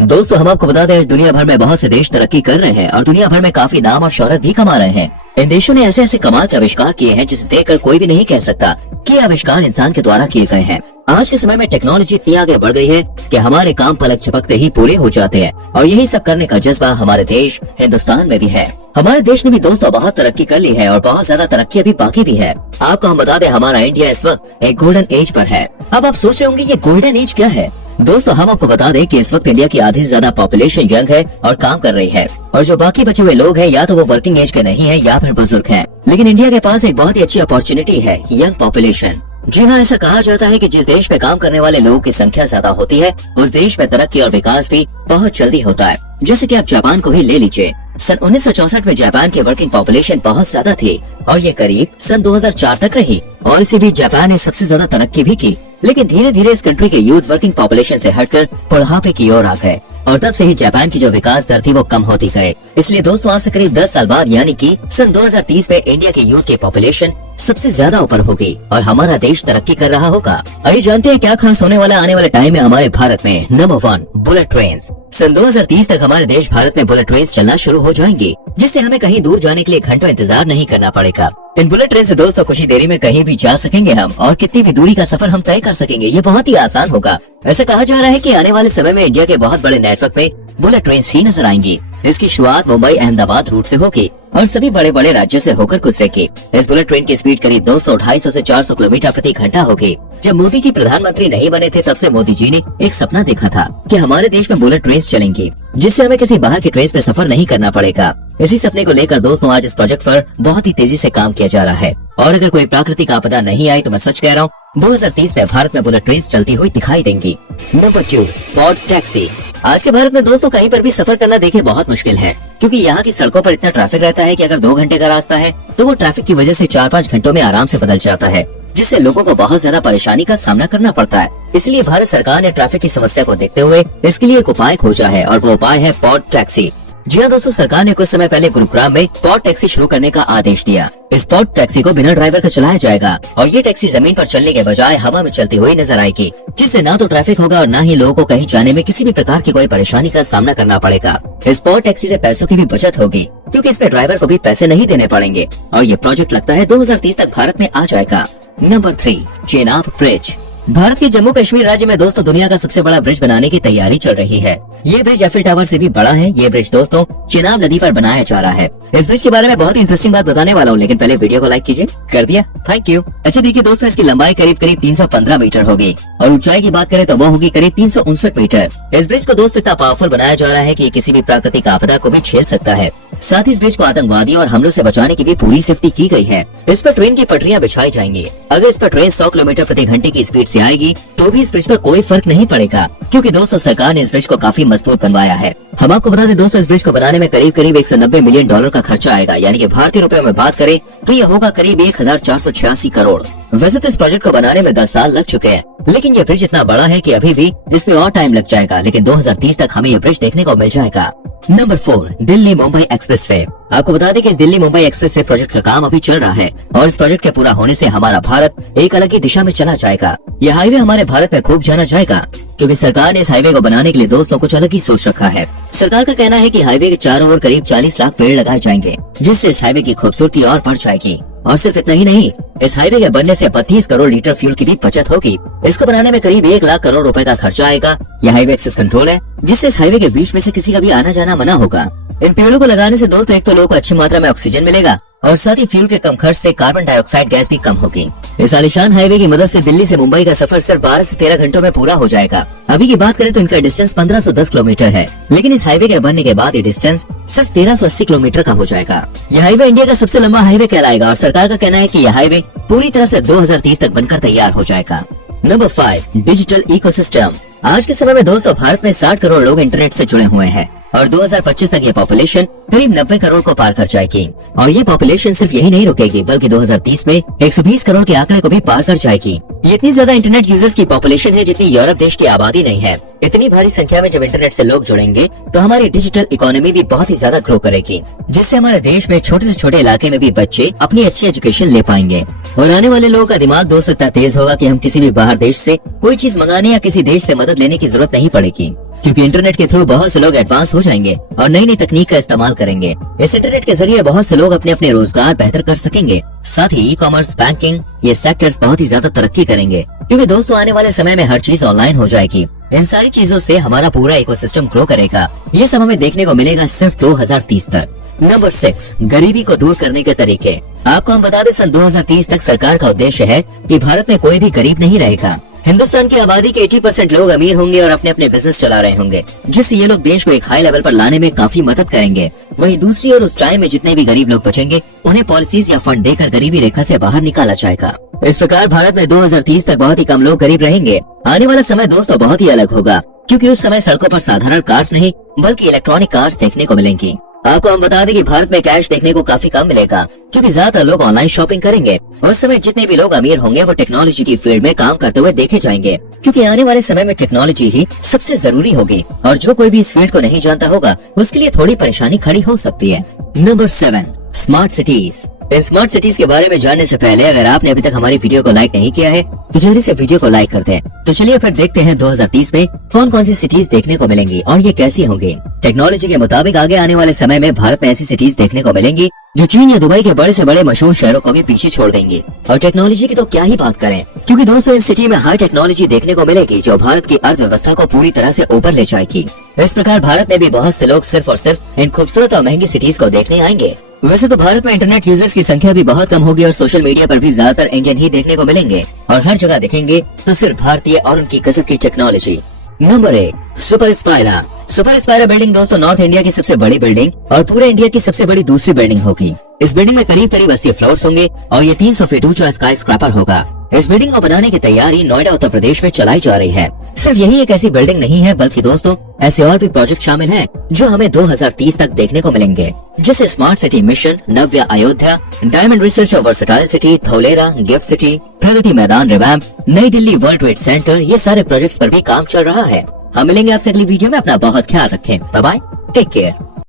दोस्तों हम आपको बता दें आज दुनिया भर में बहुत से देश तरक्की कर रहे हैं और दुनिया भर में काफी नाम और शोहरत भी कमा रहे हैं। इन देशों ने ऐसे ऐसे कमाल के आविष्कार किए हैं जिसे देखकर कोई भी नहीं कह सकता कि ये आविष्कार इंसान के द्वारा किए गए हैं। आज के समय में टेक्नोलॉजी इतनी आगे बढ़ गई है कि हमारे काम पलक झपकते ही पूरे हो जाते हैं और यही सब करने का जज्बा हमारे देश हिंदुस्तान में भी है। हमारे देश ने भी दोस्तों बहुत तरक्की कर ली है और बहुत ज्यादा तरक्की अभी बाकी भी है। आपको हम बता दें हमारा इंडिया इस वक्त एक गोल्डन एज पर है। अब आप सोच रहे होंगे ये गोल्डन एज क्या है। दोस्तों हम आपको बता दें कि इस वक्त इंडिया की आधी से ज्यादा पॉपुलेशन यंग है और काम कर रही है और जो बाकी बचे हुए लोग हैं या तो वो वर्किंग एज के नहीं है या फिर बुजुर्ग हैं। लेकिन इंडिया के पास एक बहुत ही अच्छी अपॉर्चुनिटी है, यंग पॉपुलेशन। जी हाँ, ऐसा कहा जाता है कि जिस देश में काम करने वाले लोगों की संख्या ज्यादा होती है उस देश में तरक्की और विकास भी बहुत जल्दी होता है। जैसे कि आप जापान को ही ले लीजिए। सन 1964 में जापान की वर्किंग पॉपुलेशन बहुत ज्यादा थी और ये करीब सन 2004 तक रही और इसी बीच जापान ने सबसे ज्यादा तरक्की भी की। लेकिन धीरे धीरे इस कंट्री के यूथ वर्किंग पॉपुलेशन से हटकर बुढ़ापे की ओर आ गए और तब से ही जापान की जो विकास दर थी वो कम होती गई। इसलिए दोस्तों आज से करीब 10 साल बाद यानी कि सन 2030 में इंडिया के यूथ की पॉपुलेशन सबसे ज्यादा ऊपर होगी और हमारा देश तरक्की कर रहा होगा। आइए जानते हैं क्या खास होने वाला आने वाले टाइम में हमारे भारत में। Number 1, bullet train. सन 2030 तक हमारे देश भारत में बुलेट ट्रेन चलना शुरू हो जाएंगी जिससे हमें कहीं दूर जाने के लिए घंटों इंतजार नहीं करना पड़ेगा। इन बुलेट ट्रेन से दोस्तों कुछ ही देरी में कहीं भी जा सकेंगे हम और कितनी भी दूरी का सफर हम तय कर सकेंगे। ये बहुत ही आसान होगा। ऐसा कहा जा रहा है कि आने वाले समय में इंडिया के बहुत बड़े नेटवर्क में बुलेट ट्रेन ही नजर आएंगी। इसकी शुरुआत मुंबई अहमदाबाद रूट से होगी और सभी बड़े बड़े राज्यों से होकर गुजरेगी। इस बुलेट ट्रेन की स्पीड करीब 200-250 से 400 किलोमीटर प्रति घंटा होगी। जब मोदी जी प्रधानमंत्री नहीं बने थे तब से मोदी जी ने एक सपना देखा था कि हमारे देश में बुलेट ट्रेन चलेंगी जिससे हमें किसी बाहर की ट्रेन में सफर नहीं करना पड़ेगा। इसी सपने को लेकर दोस्तों आज इस प्रोजेक्ट पर बहुत ही तेजी से काम किया जा रहा है और अगर कोई प्राकृतिक आपदा नहीं आई तो मैं सच कह रहा हूँ 2030 में भारत में बुलेट ट्रेन चलती हुई दिखाई देंगी। Number 2, pod taxi. आज के भारत में दोस्तों कहीं पर भी सफर करना देखे बहुत मुश्किल है क्योंकि यहाँ की सड़कों पर इतना ट्रैफिक रहता है कि अगर 2 घंटे का रास्ता है तो वो ट्रैफिक की वजह से 4-5 घंटों में आराम से बदल जाता है जिससे लोगों को बहुत ज्यादा परेशानी का सामना करना पड़ता है। इसलिए भारत सरकार ने ट्रैफिक की समस्या को देखते हुए इसके लिए एक उपाय खोजा है और वो उपाय है पॉड टैक्सी। जी हाँ दोस्तों, सरकार ने कुछ समय पहले गुरुग्राम में पॉड टैक्सी शुरू करने का आदेश दिया। इस पॉड टैक्सी को बिना ड्राइवर का चलाया जाएगा और ये टैक्सी जमीन पर चलने के बजाय हवा में चलती हुई नजर आएगी जिससे ना तो ट्रैफिक होगा और ना ही लोगों को कहीं जाने में किसी भी प्रकार की कोई परेशानी का सामना करना पड़ेगा। इस पॉड टैक्सी से पैसों की भी बचत होगी क्योंकि इसमें ड्राइवर को भी पैसे नहीं देने पड़ेंगे और ये प्रोजेक्ट लगता है 2030 तक भारत में आ जाएगा। Number 3, Chenab bridge. भारत के जम्मू कश्मीर राज्य में दोस्तों दुनिया का सबसे बड़ा ब्रिज बनाने की तैयारी चल रही है। ये ब्रिज एफिल टावर से भी बड़ा है। ये ब्रिज दोस्तों चेनाब नदी पर बनाया जा रहा है। इस ब्रिज के बारे में बहुत इंटरेस्टिंग बात बताने वाला हूँ लेकिन पहले वीडियो को लाइक कीजिए। कर दिया, थैंक यू। अच्छा देखिए दोस्तों, इसकी लंबाई करीब 315 मीटर होगी और ऊंचाई की बात करें तो वो होगी करीब 359 मीटर। इस ब्रिज को दोस्तों इतना पावरफुल बनाया जा रहा है कि ये किसी भी प्राकृतिक आपदा को भी झेल सकता है। साथ ही इस ब्रिज को आतंकवादियों और हमलों से बचाने की भी पूरी सेफ्टी की गई है। इस पर ट्रेन की पटरियां बिछाई जाएंगी। अगर इस पर ट्रेन 100 किलोमीटर प्रति घंटे की स्पीड से आएगी तो भी इस ब्रिज पर कोई फर्क नहीं पड़ेगा क्योंकि दोस्तों सरकार ने इस ब्रिज को काफी मजबूत बनवाया है। हम आपको बता दें दोस्तों इस ब्रिज को बनाने में करीब 190 मिलियन डॉलर का खर्चा आएगा यानी कि भारतीय रुपए में बात करें तो ये होगा करीब 1486 करोड़। वैसे तो इस प्रोजेक्ट को बनाने में 10 साल लग चुके हैं लेकिन ये ब्रिज इतना बड़ा है कि अभी भी इसमें और टाइम लग जाएगा लेकिन 2030 तक हमें ये ब्रिज देखने को मिल जाएगा। Number 4, Delhi Mumbai expressway. आपको बता दें कि इस दिल्ली मुंबई एक्सप्रेसवे प्रोजेक्ट का काम अभी चल रहा है और इस प्रोजेक्ट के पूरा होने से हमारा भारत एक अलग ही दिशा में चला जाएगा। यह हाईवे हमारे भारत में खूब जाना जाएगा क्योंकि सरकार ने इस हाईवे को बनाने के लिए दोस्तों कुछ अलग ही सोच रखा है। सरकार का कहना है कि हाईवे के चारों ओर करीब 40 लाख पेड़ लगाए जाएंगे जिससे इस हाईवे की खूबसूरती और बढ़ जाएगी। और सिर्फ इतना ही नहीं, इस हाईवे के बनने से 32 करोड़ लीटर फ्यूल की भी बचत होगी। इसको बनाने में करीब 1 लाख करोड़ रुपए का खर्चा आएगा। यह हाईवे एक्सेस कंट्रोल है जिससे इस हाईवे के बीच में से किसी का भी आना जाना मना होगा। इन पेड़ों को लगाने से दोस्तों एक तो लोगों को अच्छी मात्रा में ऑक्सीजन मिलेगा और साथ ही फ्यूल के कम खर्च से कार्बन डाइऑक्साइड गैस भी कम होगी। इस आलीशान हाईवे की मदद से दिल्ली से मुंबई का सफर सिर्फ 12 से 13 घंटों में पूरा हो जाएगा। अभी की बात करें तो इनका डिस्टेंस 1510 किलोमीटर है लेकिन इस हाईवे के बनने के बाद ये डिस्टेंस सिर्फ 1380 किलोमीटर का हो जाएगा। यह हाईवे इंडिया का सबसे लंबा हाईवे कहलाएगा और सरकार का कहना है कि यह हाईवे पूरी तरह से 2030 तक बनकर तैयार हो जाएगा। Number 5, digital ecosystem. आज के समय में दोस्तों भारत में 60 करोड़ लोग इंटरनेट से जुड़े हुए हैं और 2025 तक ये पॉपुलेशन करीब 90 करोड़ को पार कर जाएगी और ये पॉपुलेशन सिर्फ यही नहीं रुकेगी बल्कि 2030 में 120 करोड़ के आंकड़े को भी पार कर जाएगी। ये इतनी ज्यादा इंटरनेट यूजर्स की पॉपुलेशन है जितनी यूरोप देश की आबादी नहीं है। इतनी भारी संख्या में जब इंटरनेट से लोग जुड़ेंगे तो हमारी डिजिटल इकोनॉमी भी बहुत ही ज्यादा ग्रो करेगी जिससे हमारे देश में छोटे से छोटे इलाके में भी बच्चे अपनी अच्छी एजुकेशन ले पाएंगे। और आने वाले लोगों का दिमाग दोस्तों इतना तेज होगा कि हम किसी भी बाहर देश से कोई चीज मंगाने या किसी देश से मदद लेने की जरूरत नहीं पड़ेगी, क्योंकि इंटरनेट के थ्रू बहुत से लोग एडवांस हो जाएंगे और नई नई तकनीक का इस्तेमाल करेंगे। इस इंटरनेट के जरिए बहुत से लोग अपने अपने रोजगार बेहतर कर सकेंगे। साथ ही ई कॉमर्स, बैंकिंग, ये सेक्टर्स बहुत ही ज्यादा तरक्की करेंगे, क्योंकि दोस्तों आने वाले समय में हर चीज ऑनलाइन हो जाएगी। इन सारी चीजों से हमारा पूरा इकोसिस्टम ग्रो करेगा। ये सब हमें देखने को मिलेगा सिर्फ 2030 तक। नंबर 6, गरीबी को दूर करने के तरीके। आपको हम बता दें, सन 2030 तक सरकार का उद्देश्य है कि भारत में कोई भी गरीब नहीं रहेगा। हिंदुस्तान की आबादी के 80% लोग अमीर होंगे और अपने अपने बिजनेस चला रहे होंगे, जिससे ये लोग देश को एक हाई लेवल पर लाने में काफी मदद करेंगे। वहीं दूसरी ओर उस टाइम में जितने भी गरीब लोग बचेंगे उन्हें पॉलिसीज या फंड देकर गरीबी रेखा से बाहर निकाला जाएगा। इस प्रकार भारत में 2030 तक बहुत ही कम लोग गरीब रहेंगे। आने वाला समय दोस्तों बहुत ही अलग होगा, क्योंकि उस समय सड़कों पर साधारण कार्स नहीं बल्कि इलेक्ट्रॉनिक कार्स देखने को मिलेंगी। आपको हम बता दें कि भारत में कैश देखने को काफी कम मिलेगा, क्योंकि ज्यादातर लोग ऑनलाइन शॉपिंग करेंगे। उस समय जितने भी लोग अमीर होंगे वो टेक्नोलॉजी की फील्ड में काम करते हुए देखे जाएंगे, क्योंकि आने वाले समय में टेक्नोलॉजी ही सबसे जरूरी होगी और जो कोई भी इस फील्ड को नहीं जानता होगा उसके लिए थोड़ी परेशानी खड़ी हो सकती है। Number 7, smart cities. इन स्मार्ट सिटीज के बारे में जानने से पहले अगर आपने अभी तक हमारी वीडियो को लाइक नहीं किया है तो जल्दी से वीडियो को लाइक कर दें। तो चलिए फिर देखते हैं 2030 में कौन कौन सी सिटीज देखने को मिलेंगी और ये कैसी होंगी। टेक्नोलॉजी के मुताबिक आगे आने वाले समय में भारत में ऐसी सिटीज देखने को मिलेंगी जो चीन या दुबई के बड़े से बड़े मशहूर शहरों को भी पीछे छोड़ देंगी। और टेक्नोलॉजी की तो क्या ही बात करें, क्योंकि दोस्तों इस सिटी में हाई टेक्नोलॉजी देखने को मिलेगी जो भारत की अर्थव्यवस्था को पूरी तरह से ऊपर ले जाएगी। इस प्रकार भारत में भी बहुत से लोग सिर्फ और सिर्फ इन खूबसूरत और महंगी सिटीज को देखने आएंगे। वैसे तो भारत में इंटरनेट यूजर्स की संख्या भी बहुत कम होगी और सोशल मीडिया पर भी ज्यादातर इंडियन ही देखने को मिलेंगे और हर जगह देखेंगे तो सिर्फ भारतीय और उनकी गजब की technology. Number 1, super Spyra. Super Spyra building दोस्तों नॉर्थ इंडिया की सबसे बड़ी बिल्डिंग और पूरे इंडिया की सबसे बड़ी दूसरी बिल्डिंग होगी। इस बिल्डिंग में करीब 80 फ्लोर्स होंगे और ये 300 फीट ऊंचा स्काई स्क्रैपर होगा। इस बिल्डिंग को बनाने की तैयारी नोएडा उत्तर प्रदेश में चलाई जा रही है। सिर्फ यही एक ऐसी बिल्डिंग नहीं है, बल्कि दोस्तों ऐसे और भी प्रोजेक्ट शामिल हैं जो हमें 2030 तक देखने को मिलेंगे, जैसे smart city mission, Navya Ayodhya, diamond research और versatile city, Dholera, GIFT City, Pragati Maidan revamp, नई दिल्ली वर्ल्ड ट्रेड सेंटर, ये सारे प्रोजेक्ट्स पर भी काम चल रहा है। हम मिलेंगे आपसे अगली वीडियो में। अपना बहुत ख्याल रखें। Bye bye, take care.